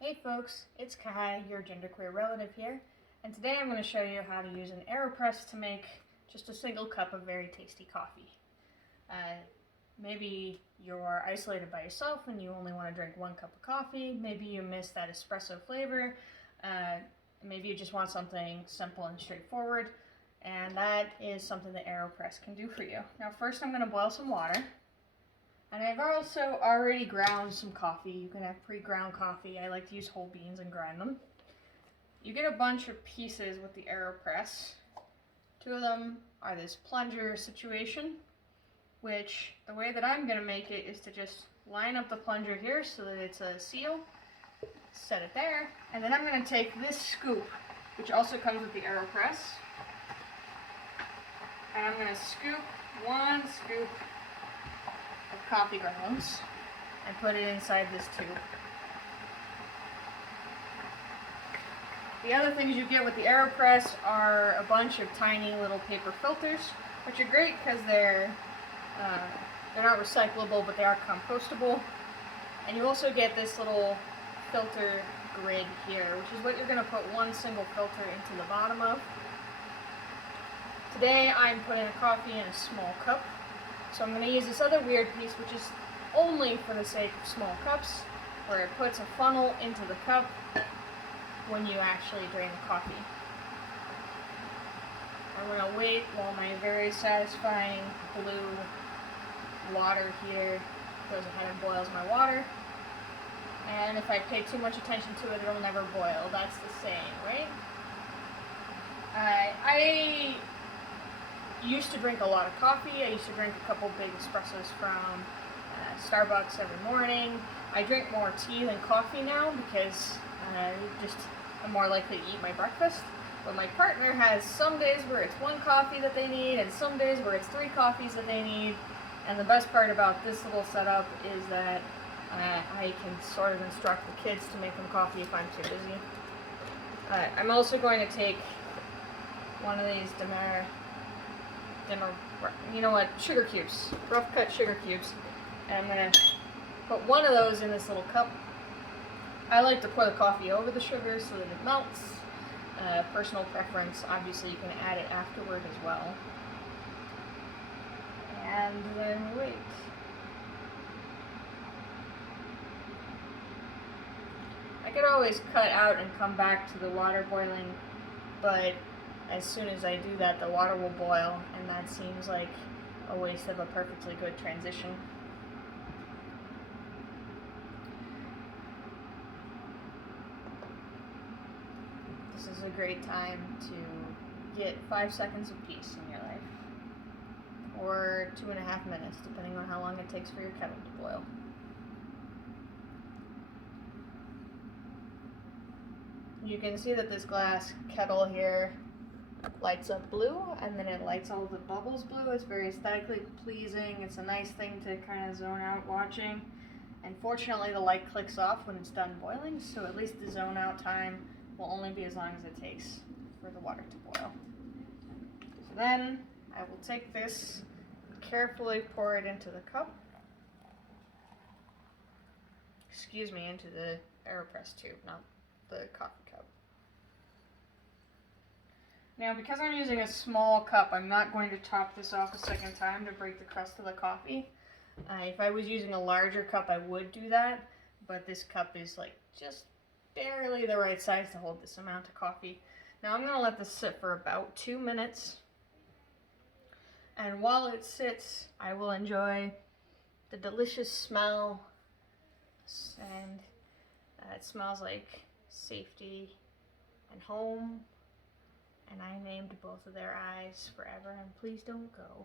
Hey folks, it's Kai, your genderqueer relative here, and today I'm going to show you how to use an Aeropress to make just a single cup of very tasty coffee. Maybe you're isolated by yourself and you only want to drink one cup of coffee. Maybe you miss that espresso flavor. Maybe you just want something simple and straightforward, and that is something the Aeropress can do for you. Now first I'm going to boil some water. And I've also already ground some coffee. You can have pre-ground coffee. I like to use whole beans and grind them. You get a bunch of pieces with the Aeropress. Two of them are this plunger situation, which the way that I'm going to make it is to just line up the plunger here so that it's a seal, set it there, and then I'm going to take this scoop, which also comes with the Aeropress, and I'm going to scoop one scoop of coffee grounds and put it inside this tube. The other things you get with the Aeropress are a bunch of tiny little paper filters, which are great because they're not recyclable, but they are compostable. And you also get this little filter grid here, which is what you're going to put one single filter into the bottom of. Today I'm putting a coffee in a small cup. So I'm going to use this other weird piece, which is only for the sake of small cups, where it puts a funnel into the cup when you actually drain the coffee. I'm going to wait while my very satisfying blue water heater goes ahead and boils my water. And if I pay too much attention to it, it'll never boil. That's the saying, right? I used to drink a lot of coffee. I used to drink a couple big espressos from Starbucks every morning. I drink more tea than coffee now because I'm more likely to eat my breakfast. But my partner has some days where it's one coffee that they need and some days where it's 3 coffees that they need. And the best part about this little setup is that I can sort of instruct the kids to make them coffee if I'm too busy. I'm also going to take one of these sugar cubes, rough cut sugar cubes, and I'm going to put one of those in this little cup. I like to pour the coffee over the sugar so that it melts. Personal preference, obviously you can add it afterward as well. And then wait. I could always cut out and come back to the water boiling, but as soon as I do that, the water will boil, and that seems like a waste of a perfectly good transition. This is a great time to get 5 seconds of peace in your life, or 2.5 minutes, depending on how long it takes for your kettle to boil. You can see that this glass kettle here lights up blue, and then it lights all the bubbles blue. It's very aesthetically pleasing. It's a nice thing to kind of zone out watching. And fortunately the light clicks off when it's done boiling, so at least the zone out time will only be as long as it takes for the water to boil. So then I will take this, carefully pour it into the cup. Excuse me, into the Aeropress tube, not the coffee cup. Now, because I'm using a small cup, I'm not going to top this off a second time to break the crust of the coffee. If I was using a larger cup, I would do that, but this cup is like just barely the right size to hold this amount of coffee. Now I'm going to let this sit for about 2 minutes, and while it sits, I will enjoy the delicious smell, and it smells like safety and home. And I named both of their eyes forever, and please don't go.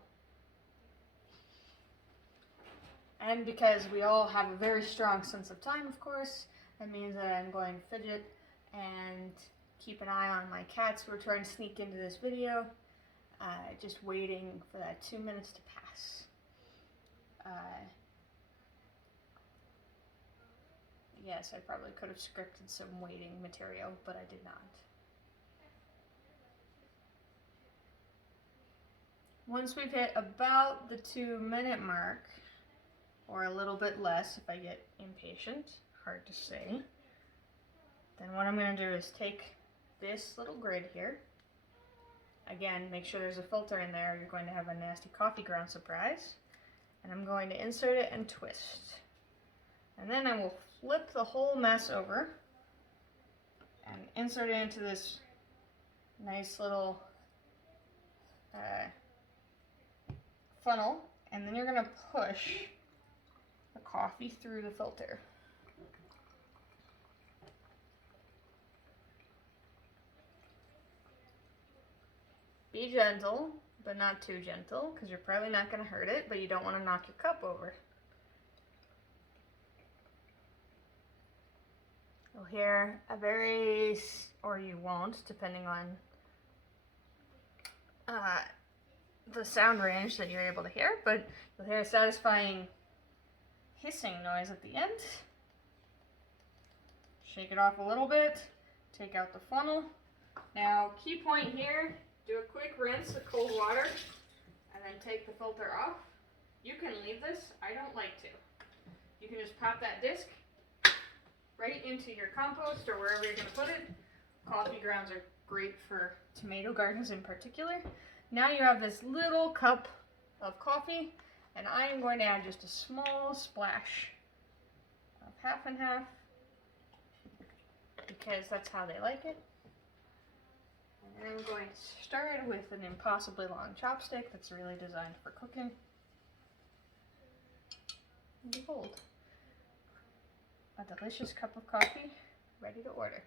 And because we all have a very strong sense of time, of course, that means that I'm going to fidget and keep an eye on my cats who are trying to sneak into this video, just waiting for that 2 minutes to pass. Yes, I probably could have scripted some waiting material, but I did not. Once we've hit about the 2-minute mark, or a little bit less if I get impatient, hard to say, Then what I'm going to do is take this little grid here. Again, make sure there's a filter in there, or you're going to have a nasty coffee ground surprise. And I'm going to insert it and twist. And then I will flip the whole mess over and insert it into this nice little funnel. And then you're going to push the coffee through the filter. Be gentle, but not too gentle, because you're probably not going to hurt it, but you don't want to knock your cup over. You'll hear a very, or you won't, depending on the sound range that you're able to hear, but you'll hear a satisfying hissing noise at the end. Shake it off a little bit, take out the funnel. Now, key point here, do a quick rinse with cold water, and then take the filter off. You can leave this, I don't like to. You can just pop that disc right into your compost or wherever you're going to put it. Coffee grounds are great for tomato gardens in particular. Now you have this little cup of coffee, and I am going to add just a small splash of half and half, because that's how they like it. And I'm going to start with an impossibly long chopstick that's really designed for cooking. And behold, a delicious cup of coffee ready to order.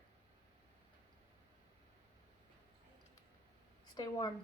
Stay warm.